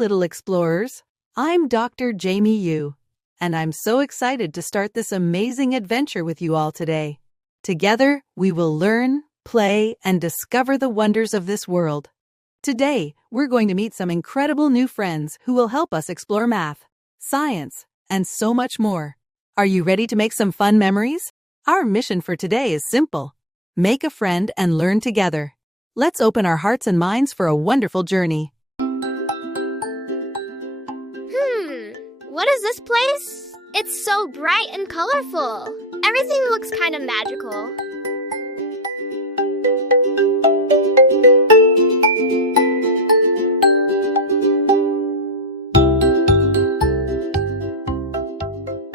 little explorers. I'm Dr. Jamie Yu, and I'm so excited to start this amazing adventure with you all today. Together, we will learn, play, and discover the wonders of this world. Today, we're going to meet some incredible new friends who will help us explore math, science, and so much more. Are you ready to make some fun memories? Our mission for today is simple. Make a friend and learn together. Let's open our hearts and minds for a wonderful journey. What is this place? It's so bright and colorful. Everything looks kind of magical.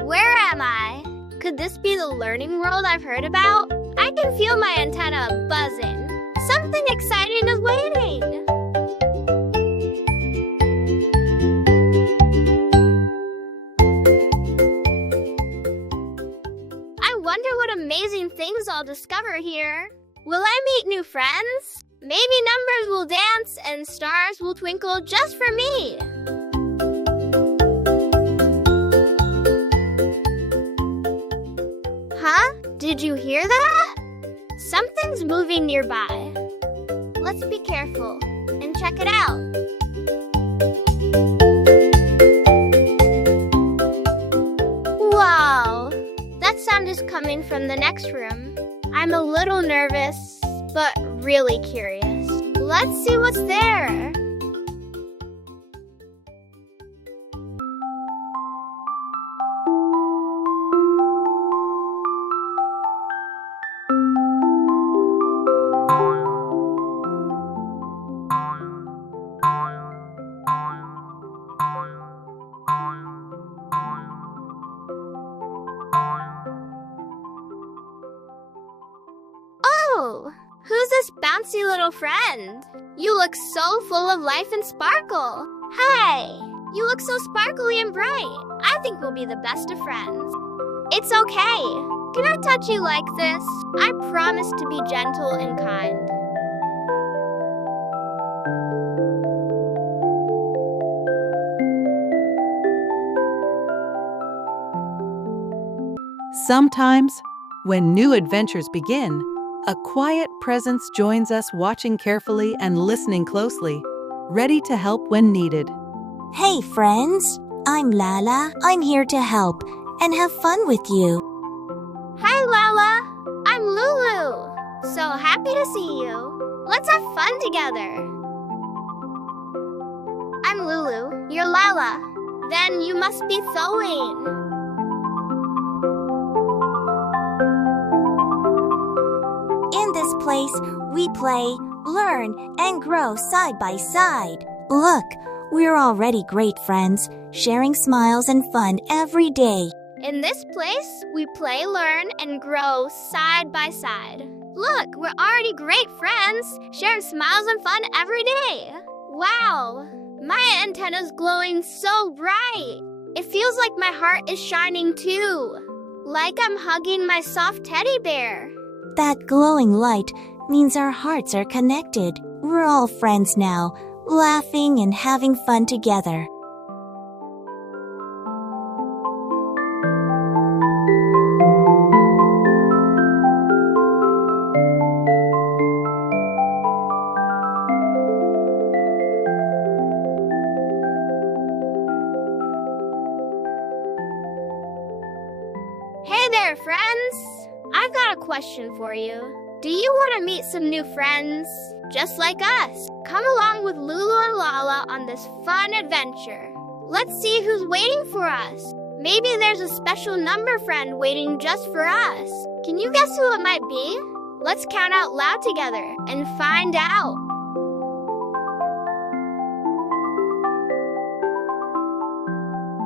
Where am I? Could this be the learning world I've heard about? I can feel my antenna buzzing. Something exciting is waiting. I wonder what amazing things I'll discover here. Will I meet new friends? Maybe numbers will dance and stars will twinkle just for me. Huh? Did you hear that? Something's moving nearby. Let's be careful and check it out. Wow! That sound is coming from the next room. I'm a little nervous, but really curious. Let's see what's there. Oh, who's this bouncy little friend? You look so full of life and sparkle. Hey, you look so sparkly and bright. I think we'll be the best of friends. It's okay. Can I touch you like this? I promise to be gentle and kind. Sometimes, when new adventures begin, a quiet presence joins us, watching carefully and listening closely, ready to help when needed. Hey friends, I'm Lala. I'm here to help and have fun with you. Hi, Lala. I'm Lulu. So happy to see you. Let's have fun together. I'm Lulu. You're Lala. Then you must be Thoing. In this place, we play, learn, and grow side by side. Look, we're already great friends, sharing smiles and fun every day. In this place, we play, learn, and grow side by side. Look, we're already great friends, sharing smiles and fun every day. Wow, my antenna's glowing so bright. It feels like my heart is shining too, like I'm hugging my soft teddy bear. That glowing light means our hearts are connected. We're all friends now, laughing and having fun together. Hey there, friends! I've got a question for you. Do you want to meet some new friends? Just like us. Come along with Lulu and Lala on this fun adventure. Let's see who's waiting for us. Maybe there's a special number friend waiting just for us. Can you guess who it might be? Let's count out loud together and find out.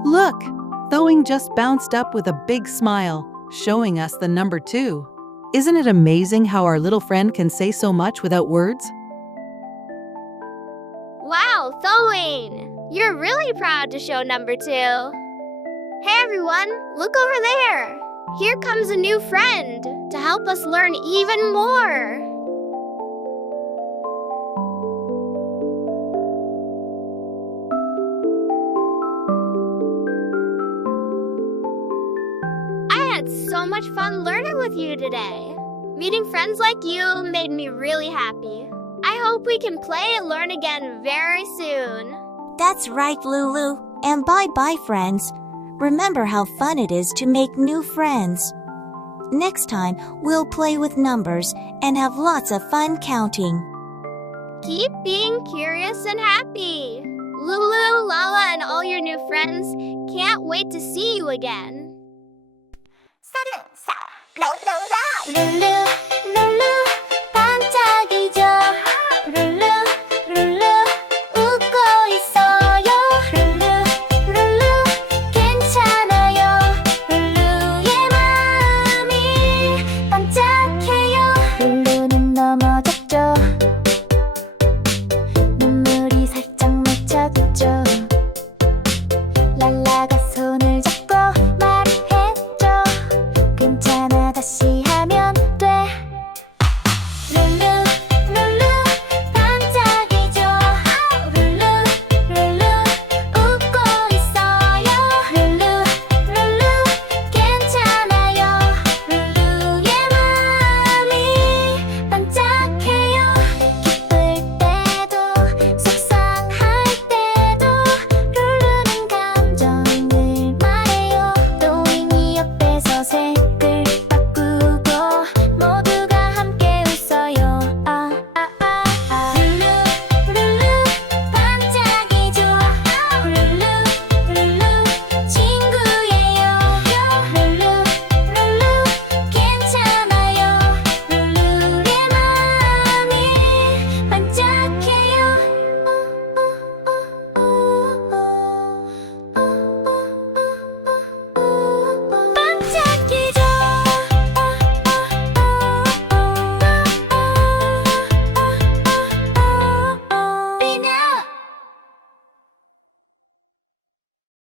Look, Thoing just bounced up with a big smile, showing us the number 2. Isn't it amazing how our little friend can say so much without words? Wow, Thoing! You're really proud to show number 2. Hey everyone, look over there! Here comes a new friend to help us learn even more. so much fun learning with you today. Meeting friends like you made me really happy. I hope we can play and learn again very soon. That's right, Lulu. And bye-bye, friends. Remember how fun it is to make new friends. Next time, we'll play with numbers and have lots of fun counting. Keep being curious and happy. Lulu, Lala, and all your new friends can't wait to see you again. Lulu